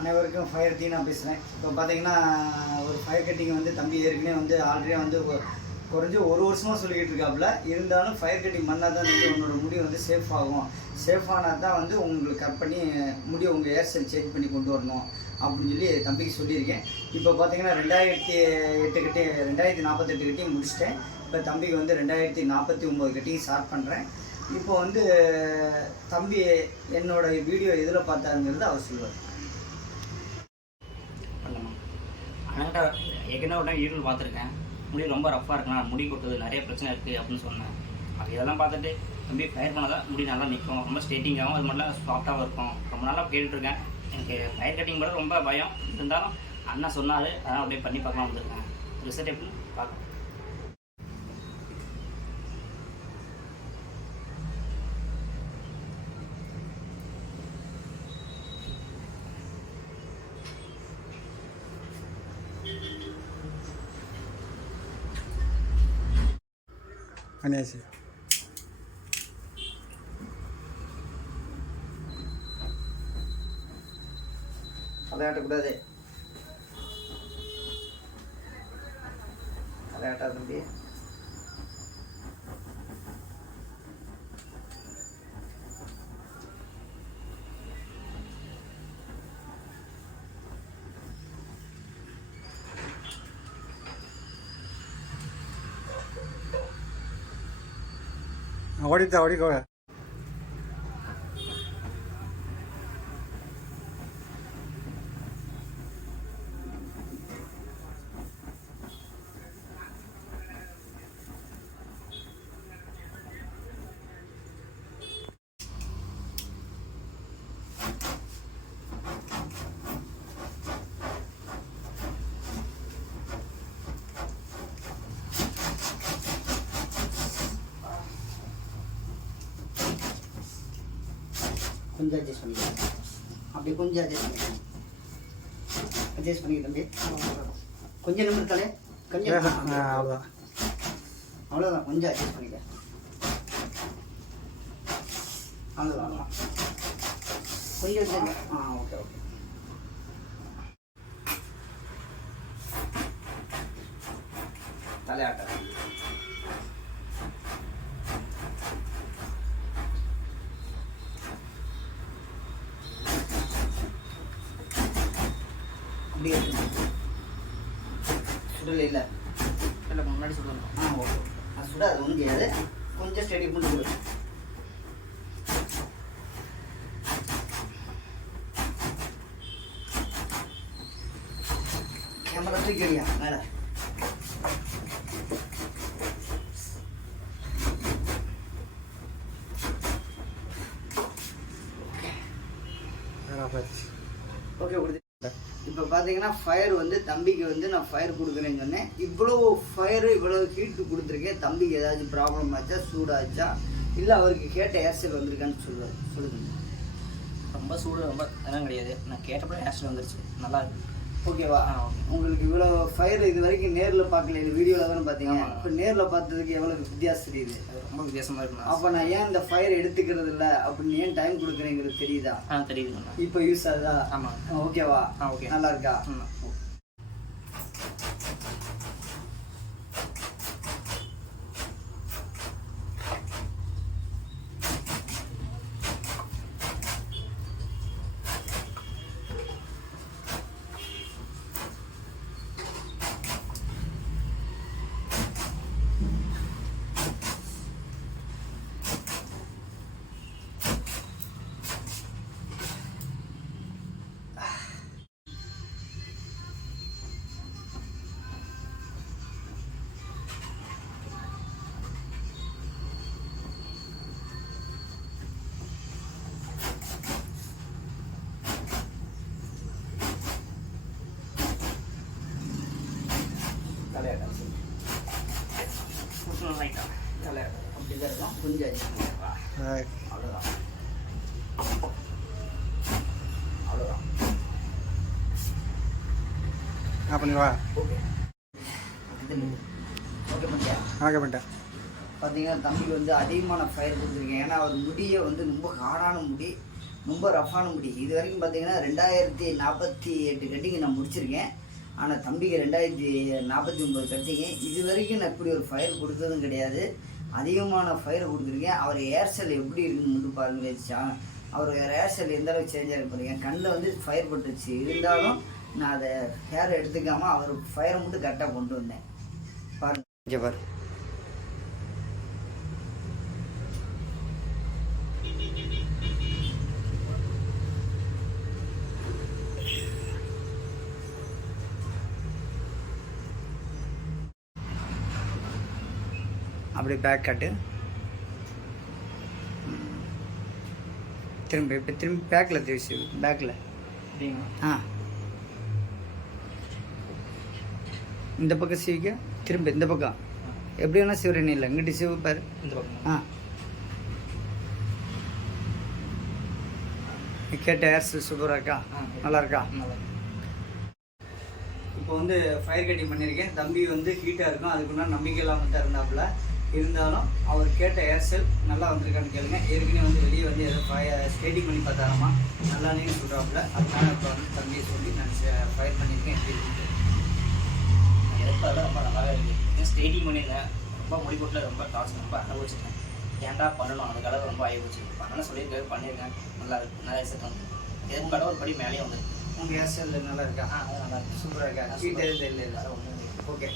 அனைவருக்கும் fire tea நான் பேசுகிறேன் இப்போ பார்த்தீங்கன்னா ஒரு ஃபயர் கட்டிங் வந்து தம்பி ஏற்கனவே வந்து ஆல்ரெடி வந்து குறைஞ்சி ஒரு வருஷமாக சொல்லிக்கிட்டு இருக்காப்புல. இருந்தாலும் ஃபயர் கட்டிங் பண்ணால் தான் வந்து உன்னோட முடி வந்து சேஃப் ஆகும். சேஃப் ஆனால் தான் வந்து உங்களுக்கு கட் பண்ணி முடி உங்கள் ஹேர் ஸ்டைல் சேஞ்ச் பண்ணி கொண்டு வரணும் அப்படின்னு சொல்லி தம்பிக்கு சொல்லியிருக்கேன். இப்போ பார்த்தீங்கன்னா ரெண்டாயிரத்தி எட்டு கட்டி ரெண்டாயிரத்தி நாற்பத்தெட்டு கட்டியும் முடிச்சிட்டேன். இப்போ தம்பிக்கு வந்து ரெண்டாயிரத்தி நாற்பத்தி ஒம்பது கட்டியும் ஸ்டார்ட் பண்ணுறேன் இப்போ வந்து தம்பி என்னோட வீடியோ எதில் பார்த்தாருங்கிறது அவர் சொல்லுவார் பண்ணணும் அதன்கிட்ட ஏற்கனவே உடனே டைம் பார்த்துருக்கேன். முடி ரொம்ப ரஃப்பாக இருக்கலாம் முடி கொட்டுது நிறைய பிரச்சனை இருக்குது அப்படின்னு சொன்னேன். அப்போ இதெல்லாம் பார்த்துட்டு தம்பி ஃபயர் பண்ணதான் முடி நல்லா நிற்கும் ரொம்ப ஸ்ட்ரெயிட்டிங்காகவும் அது மட்டும் சாஃப்டாகவும் இருக்கும். ரொம்ப நாளாக கேட்டுட்ருக்கேன் எனக்கு ஃபயர் கட்டிங் கூட ரொம்ப பயம். இருந்தாலும் அண்ணா சொன்னார் அதான் அப்படியே பண்ணி பார்க்கலாம் வந்துருக்கேன். ரிசல்ட் எப்படின்னு பார்க்கலாம். అనేసి అదే అదే అదే hora e da hora agora. கொஞ்சம் அட்ஜஸ்ட் பண்ணிக்கலாம் அப்படி கொஞ்சம் அட்ஜஸ்ட் பண்ணிக்கலாம் அட்ஜஸ்ட் பண்ணிக்க தம்பி கொஞ்சம் நிமிடத்தாலே கொஞ்சம் அவ்வளோதான் அவ்வளோதான் கொஞ்சம் அட்ஜஸ்ட் பண்ணிக்க அவ்வளோதான் அவ்வளோதான் கொஞ்சம் ஆ ஓகே ஓகே. தலையாட்ட அப்படியே இருக்கு. சுடல இல்லை. இல்லை முன்னாடி சொல்லுங்கள் ஆ ஓகே அது சுட அது ஒன்றும் செய்யாது கொஞ்சம் ஸ்டடி பண்ணி கொடு கேமரா தூக்கி வையா மேலே? ஓகே கொடுத்து இப்போ பார்த்தீங்கன்னா ஃபயர் வந்து தம்பிக்கு வந்து நான் ஃபயர் கொடுக்குறேன்னு சொன்னேன். இவ்வளோ ஃபயரு இவ்வளோ ஹீட்டு கொடுத்துருக்கேன். தம்பிக்கு ஏதாச்சும் ப்ராப்ளம் ஆச்சா சூடாச்சா? இல்லை அவருக்கு கேட்ட ஏர்செல் வந்திருக்கான்னு சொல்லுவார் சொல்லுங்க. ரொம்ப சூடு ரொம்ப அதெல்லாம் கிடையாது. நான் கேட்டப்பறம் ஏர்செல் வந்துருச்சு. நல்லா இருக்கு. ஓகேவா. உங்களுக்கு இவ்வளோ ஃபயர் இது வரைக்கும் நேரில் பார்க்கல இந்த வீடியோவில் தானே பார்த்தீங்க. இப்போ நேரில் பார்த்ததுக்கு எவ்வளோ வித்தியாசம் தெரியுது? ரொம்ப வித்தியாசமாக இருக்குண்ணா. அப்போ நான் ஏன் இந்த ஃபயர் எடுத்துக்கிறது இல்லை? அப்படின்னு ஏன் டைம் கொடுக்குறேங்கிறது தெரியுதா? ஆ தெரியுதுண்ணா இப்போ யூஸ் ஆகுதா? ஆமாம் ஓகேவா? okay. நல்லா இருக்கா ம் தலையாட்டா குடிச்சு லைட்டா தலையாட்டா அப்படி தான் இருக்கும் கொஞ்சம் adjust பண்ணிக்கவா. அவ்வளோதான் அவ்வளோதான் ஆ பண்ணிடுவா ஓகே ஓகே பண்ணிட்டேன் பார்த்தீங்கன்னா தம்பிக்கு வந்து அதிகமான ஃபயர் கொடுத்துருக்கேன். ஏன்னா அவர் முடியை வந்து ரொம்ப ஹார்டான முடி ரொம்ப ரஃப்பான முடி இது வரைக்கும் பார்த்தீங்கன்னா ரெண்டாயிரத்தி நாற்பத்தி எட்டு கட்டிங் நான் முடிச்சிருக்கேன். ஆனால் தம்பிக்கு ரெண்டாயிரத்தி நாற்பத்தி ஒம்பது கட்டிங்க இது வரைக்கும் நான் இப்படி ஒரு ஃபயர் கொடுத்ததும் கிடையாது. அதிகமான ஃபயர் கொடுத்துருக்கேன் அவர் ஏர்செல் எப்படி இருக்குன்னு மட்டும் பாருங்க அவர் ஏர்செல் எந்த அளவுக்கு சேஞ்ச் ஆகி பாருங்க. கண்ணில் வந்து ஃபயர் பட்டுச்சு இருந்தாலும் நான் அதை ஹேர் எடுத்துக்காமல் அவர் ஃபயரை மட்டும் கரெக்டாக கொண்டு வந்தேன். பாருங்க. பாரு. அப்படி பேக் கட்டு திரும்ப இப்போ திரும்பி பேக்கில் தெரிவிச்சு பேக்கில் ஆ. இந்த பக்கம் சீவிக்க திரும்ப இந்த பக்கம். எப்படி வேணால் சிவரேனி இல்லை இங்கிட்டு சிவ பாரு. இந்த பக்கம். ஆ. கேட்ட ஏர்செல் சூப்பராக இருக்கா. நல்லா இருக்கா? இப்போ வந்து ஃபயர் கட்டிங் பண்ணியிருக்கேன் தம்பி வந்து ஹீட்டாக இருக்கும். அதுக்குன்னா நம்பிக்கை இல்லாமல் இருந்தாப்புல. இருந்தாலும் அவர் கேட்ட ஏர்செல் நல்லா வந்திருக்கான்னு கேளுங்க. ஏற்கனவே வந்து வெளியே வந்து ஏதோ ஸ்கேட்டிங் பண்ணி பார்த்தாராமா? நல்லா நீங்க சொல்கிறாப்புல அதனால இப்போ வந்து தம்பியை சொல்லி நான் ஃபயர் பண்ணியிருக்கேன். எப்படி இருக்குது எடுப்பதில் ரொம்ப நல்லாவே இருக்குது ஸ்டேட்டிங் பண்ணியிருந்தேன் ரொம்ப முடி போட்டில் ரொம்ப டார்ச் ரொம்ப அனுபவிச்சிருக்கேன் ஏன்டா பண்ணணும்? அந்த கடவுள் ரொம்ப போச்சு பண்ணணும் சொல்லியிருக்கேன் பண்ணியிருக்கேன். நல்லா இருக்கு. நல்லா செட் வந்து கடவுள் படி மேலேயே வந்துருக்கு. உங்கள் ஏர்செல் நல்லா இருக்கா? ஆ நல்லா இருக்கு. சூப்பராக இருக்கா? ஹீட் எதுவும் தெரியல. ஓகே.